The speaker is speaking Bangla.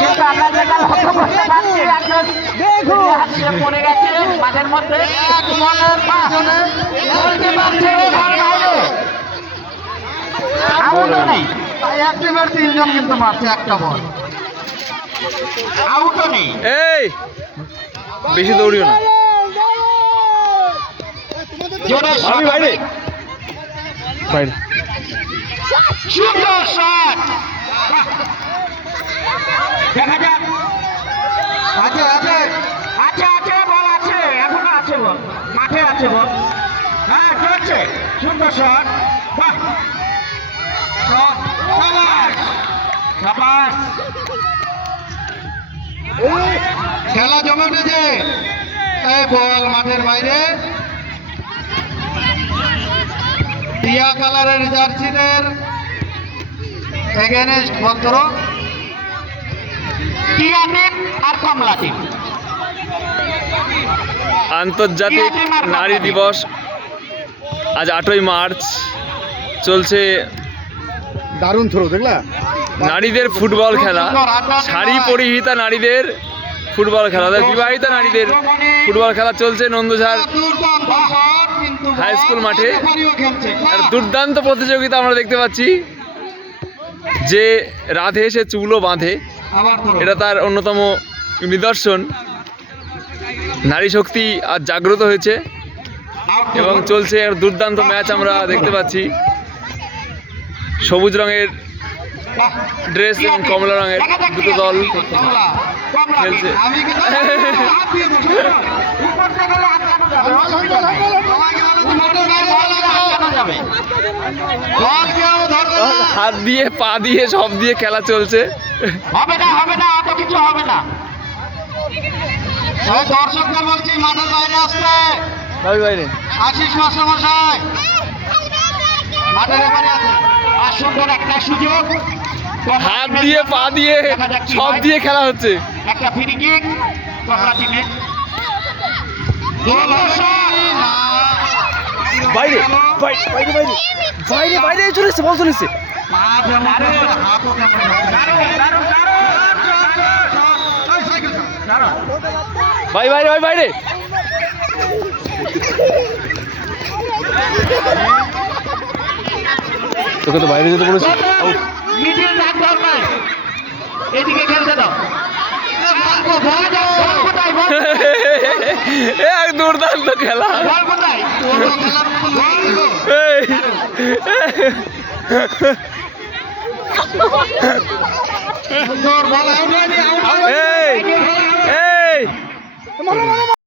কিন্তু আমরা যেটা লক্ষ্য করতে পারছি একজন হাতিয়ে পড়ে গেছে মাঠের মধ্যে বলতে পারছে আউটও নেই। একবার তিনজন কিন্তু মারছে একটা বল, আউটও নেই। এই বেশি দৌড়িও না, আমি বাইরে বাইরে। সুন্দর শট, দেখা যাক। আছে আছে আছে আছে বল আছে, এখনো আছে বল, মাঠে আছে বল। হ্যাঁ চলছে, সুন্দর শট। বাহ, শাবাশ শাবাশ। খেলা জমে উঠেছে। এই বল মাঠের বাইরে, টিয়া কালারের জার্সিদের এগেনস্ট বল ধরো। টিয়া টিম আর কমলা টিম। আন্তর্জাতিক নারী দিবস আজ 8ই মার্চ চলছে। দারুণ থ্রো দেখলা, নারীদের ফুটবল খেলা, শাড়ি পরিহিতা নারীদের ফুটবল খেলা, অর্থাৎ বিবাহিতা নারীদের ফুটবল খেলা চলছে নন্দঝাড় দুর্দান্ত শট, কিন্তু হাই স্কুল মাঠে। রেফারিও খেলছে। আর দুর্দান্ত প্রতিযোগিতা আমরা দেখতে পাচ্ছি। যে রাধে সে চুলও বাঁধে, আবার ধরো। এটা তার অন্যতম নিদর্শন। নারী শক্তি আজ জাগ্রত হয়েছে এবং চলছে এক দুর্দান্ত ম্যাচ আমরা দেখতে পাচ্ছি। সবুজ রঙের ড্রেস এবং কমলা রঙের দুটো দল কমলা, কমলা খেলছে। আমি কিন্তু হাত দিয়ে বলছি, উপর থেকে আটকানো যাবে, অসুবিধা নেই। আটকানো যাবে। বল কেউ ধরবে না। হাত দিয়ে পা দিয়ে সব দিয়ে খেলা চলছে। হবে না হবে না, অত কিছু হবে না। ওই দর্শকদের বলছি মাঠের বাইরে আসতে। বাইরে আশিস মাস্টারমশাই মাঠের এবারে আছে। আর সুন্দর একটা সুযোগ, হাত দিয়ে পা দিয়ে সব দিয়ে খেলা হচ্ছে। একটা ফ্রি কিক কমলা টিমে। গোল হবে না। বাইরে বাইরে বাইরে বাইরে বাইরে বাইরে চলে এসছে, বল চলে এসছে। পা যেমন ধরবে, হাতও তেমন ধরবে। দারুণ দারুণ দারুণ। এই সাইকেল চালাও। ভাই বাইরে ভাই বাইরে। তোকে তো বাইরে যেতে বলেছি। মিডিল রাখ দরকার, এদিকে খেলতে দাও। বল কোথায়, বল এক দুর্দান্ত খেলা। বল কোথায়? এই, সুন্দর বল, আউট হয়নি, আউট হয়নি।